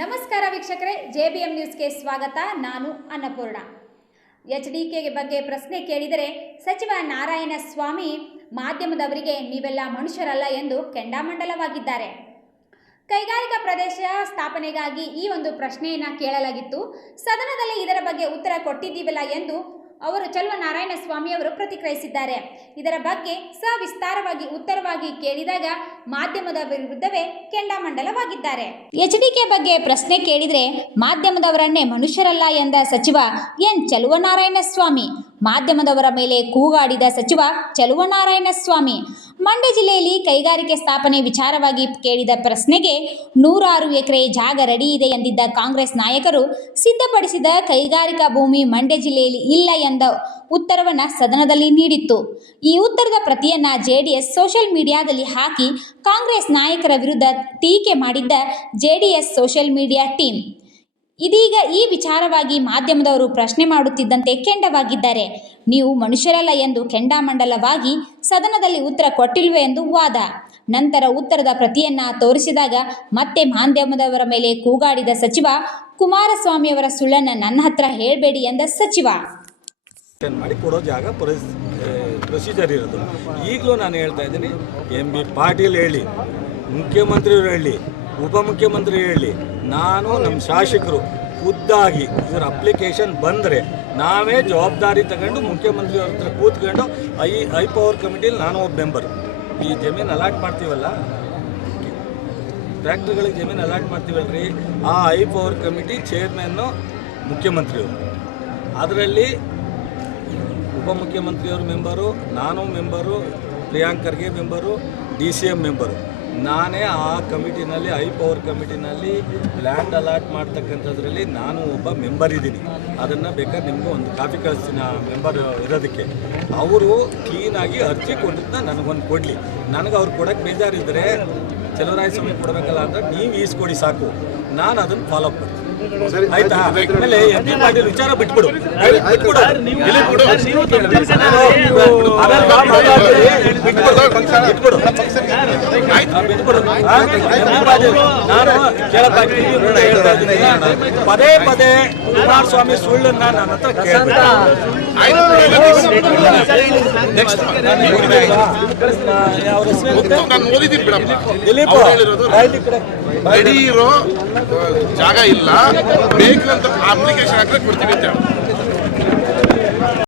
ನಮಸ್ಕಾರ ವೀಕ್ಷಕರೇ, JBM ನ್ಯೂಸ್ಗೆ ಸ್ವಾಗತ. ನಾನು ಅನ್ನಪೂರ್ಣ. HDK ಬಗ್ಗೆ ಪ್ರಶ್ನೆ ಕೇಳಿದರೆ ಸಚಿವ ನಾರಾಯಣಸ್ವಾಮಿ ಮಾಧ್ಯಮದವರಿಗೆ ನೀವೆಲ್ಲ ಮನುಷ್ಯರಲ್ಲ ಎಂದು ಕೆಂಡಾಮಂಡಲವಾಗಿದ್ದಾರೆ. ಕೈಗಾರಿಕಾ ಪ್ರದೇಶ ಸ್ಥಾಪನೆಗಾಗಿ ಈ ಒಂದು ಪ್ರಶ್ನೆಯನ್ನು ಕೇಳಲಾಗಿತ್ತು. ಸದನದಲ್ಲಿ ಇದರ ಬಗ್ಗೆ ಉತ್ತರ ಕೊಟ್ಟಿದ್ದೀವಲ್ಲ ಎಂದು ಅವರು ನಾರಾಯಣಸ್ವಾಮಿ ಅವರು ಪ್ರತಿಕ್ರಿಯಿಸಿದ್ದಾರೆ. ಇದರ ಬಗ್ಗೆ ಸವಿಸ್ತಾರವಾಗಿ ಉತ್ತರವಾಗಿ ಕೇಳಿದಾಗ ಮಾಧ್ಯಮದ ವಿರುದ್ಧವೇ ಕೆಂಡಾಮಂಡಲವಾಗಿದ್ದಾರೆ. HDK ಬಗ್ಗೆ ಪ್ರಶ್ನೆ ಕೇಳಿದರೆ ಮಾಧ್ಯಮದವರನ್ನೇ ಮನುಷ್ಯರಲ್ಲ ಎಂದ ಸಚಿವ ನಾರಾಯಣಸ್ವಾಮಿ. ಮಾಧ್ಯಮದವರ ಮೇಲೆ ಕೂಗಾಡಿದ ಸಚಿವ ನಾರಾಯಣಸ್ವಾಮಿ ಮಂಡ್ಯ ಜಿಲ್ಲೆಯಲ್ಲಿ ಕೈಗಾರಿಕೆ ಸ್ಥಾಪನೆ ವಿಚಾರವಾಗಿ ಕೇಳಿದ ಪ್ರಶ್ನೆಗೆ 106 ಎಕರೆ ಜಾಗ ರೆಡಿ ಇದೆ ಎಂದಿದ್ದ ಕಾಂಗ್ರೆಸ್ ನಾಯಕರು ಸಿದ್ಧಪಡಿಸಿದ ಕೈಗಾರಿಕಾ ಭೂಮಿ ಮಂಡ್ಯ ಜಿಲ್ಲೆಯಲ್ಲಿ ಇಲ್ಲ ಎಂದ ಉತ್ತರವನ್ನು ಸದನದಲ್ಲಿ ನೀಡಿತ್ತು. ಈ ಉತ್ತರದ ಪ್ರತಿಯನ್ನ JDS ಸೋಷಿಯಲ್ ಮೀಡಿಯಾದಲ್ಲಿ ಹಾಕಿ ಕಾಂಗ್ರೆಸ್ ನಾಯಕರ ವಿರುದ್ಧ ಟೀಕೆ ಮಾಡಿದ್ದ JDS ಸೋಷಿಯಲ್ ಮೀಡಿಯಾ ಟೀಮ್ ಇದೀಗ ಈ ವಿಚಾರವಾಗಿ ಮಾಧ್ಯಮದವರು ಪ್ರಶ್ನೆ ಮಾಡುತ್ತಿದ್ದಂತೆ ಕೆಂಡವಾಗಿದ್ದಾರೆ. ನೀವು ಮನುಷ್ಯರಲ್ಲ ಎಂದು ಕೆಂಡಾಮಂಡಲವಾಗಿ ಸದನದಲ್ಲಿ ಉತ್ತರ ಕೊಟ್ಟಿಲ್ವೇ ಎಂದು ವಾದ. ನಂತರ ಉತ್ತರದ ಪ್ರತಿಯನ್ನ ತೋರಿಸಿದಾಗ ಮತ್ತೆ ಮಾಧ್ಯಮದವರ ಮೇಲೆ ಕೂಗಾಡಿದ ಸಚಿವ ಕುಮಾರಸ್ವಾಮಿಯವರ ಸುಳ್ಳನ್ನು ನನ್ನ ಹತ್ರ ಹೇಳಬೇಡಿ ಎಂದ ಸಚಿವ. ಮಾಡಿ ಕೊಡೋ ಜಾಗ ಪ್ರೊಸೀಜರ್ ಇರೋದು. ಈಗಲೂ ನಾನು ಹೇಳ್ತಾ ಇದ್ದೀನಿ, MB ಪಾಟೀಲ್ ಹೇಳಿ, ಮುಖ್ಯಮಂತ್ರಿಯವರು ಹೇಳಿ, ಉಪಮುಖ್ಯಮಂತ್ರಿ ಹೇಳಿ, ನಾನು ನಮ್ಮ ಶಾಸಕರು ಖುದ್ದಾಗಿ ಇವ್ರ ಅಪ್ಲಿಕೇಶನ್ ಬಂದರೆ ನಾವೇ ಜವಾಬ್ದಾರಿ ತಗೊಂಡು ಮುಖ್ಯಮಂತ್ರಿಯವ್ರ ಹತ್ರ ಕೂತ್ಕೊಂಡು ಐ ಪವರ್ ಕಮಿಟಿಲಿ ನಾನು ಒಬ್ಬ ಮೆಂಬರ್. ಈ ಜಮೀನು ಅಲಾಟ್ ಮಾಡ್ತೀವಲ್ಲ, ಫ್ಯಾಕ್ಟ್ರಿಗಳಿಗೆ ಜಮೀನು ಅಲಾಟ್ ಮಾಡ್ತೀವಲ್ರಿ, ಆ ಐ ಪವರ್ ಕಮಿಟಿ ಚೇರ್ಮನ್ನು ಮುಖ್ಯಮಂತ್ರಿಯವರು. ಅದರಲ್ಲಿ ಉಪಮುಖ್ಯಮಂತ್ರಿಯವರು ಮೆಂಬರು, ನಾನು member, Priyank Kharge member, DCM member. ನಾನೇ ಆ ಕಮಿಟಿನಲ್ಲಿ, ಐ ಪವರ್ ಕಮಿಟಿನಲ್ಲಿ ಲ್ಯಾಂಡ್ ಅಲಾಟ್ ಮಾಡ್ತಕ್ಕಂಥದ್ರಲ್ಲಿ ನಾನು ಒಬ್ಬ ಮೆಂಬರ್ ಇದ್ದೀನಿ. ಅದನ್ನು ಬೇಕಾದ್ರೆ ನಿಮಗೂ ಒಂದು ಕಾಪಿ ಕಳಿಸ್ತೀನಿ ಆ ಮೆಂಬರ್ ಇರೋದಕ್ಕೆ. ಅವರು ಕ್ಲೀನಾಗಿ ಅರ್ಜಿ ಕೊಟ್ಟಿದ್ದನ್ನ ನನಗೊಂದು ಕೊಡಲಿ. ನನಗೆ ಅವ್ರು ಕೊಡೋಕ್ಕೆ ಬೇಜಾರಿದ್ದರೆ ಚಲುವರಾಯಸ್ವಾಮಿ ಕೊಡಬೇಕಲ್ಲ ಅಂದರೆ ನೀವು ಈಸ್ಕೊಡಿ ಸಾಕು, ನಾನು ಅದನ್ನು ಫಾಲೋ ಅಪ್ ಮಾಡ್ತೀನಿ. ಆಯ್ತಾ? ಆಮೇಲೆ MB ಪಾಟೀಲ್ ವಿಚಾರ ಬಿಟ್ಬಿಡು. ಪದೇ ಪದೇ ಕುಮಾರಸ್ವಾಮಿ ಸುಳ್ಳನ್ನ ನನ್ನ ಹತ್ರ ಕೇಳ್ಬೇಕು. ದಿಲೀಪ್ ರೆಡಿ ಇರೋ ಜಾಗ ಇಲ್ಲ, ಬೇಕು ಅಂತ ಅಪ್ಲಿಕೇಶನ್ ಹಾಕಿದ್ರೆ ಕೊಡ್ತೀವಿ ಅಂತ.